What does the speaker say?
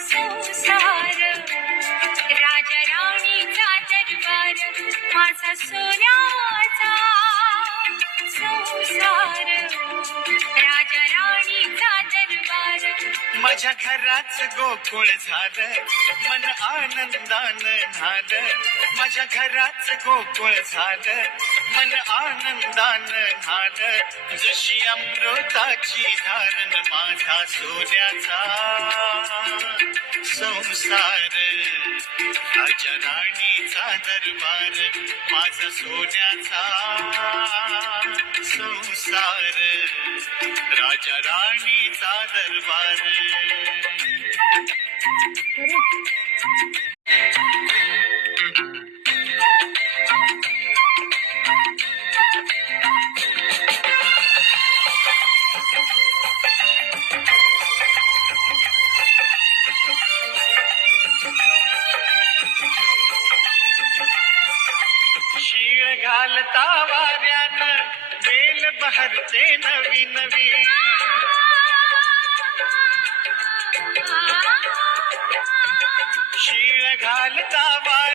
संसार राजा राणीचा दरबार माझा सोन्याचा संसार राजा राणीचा दरबार माझ्या घराच गोकुळ झालं मन आनंदानं झालं माझ्या घराच गोकुळ झालं मन आनंदानं झालं जशी अमृताची धारण माझा सोन्याचा संसार राजा राणीचा दरबार माझा सोन्याचा संसार राजा राणीचा दरबार शीळ घालता वाऱ्यानं बेल बहरते नवी नवी शीळ घालता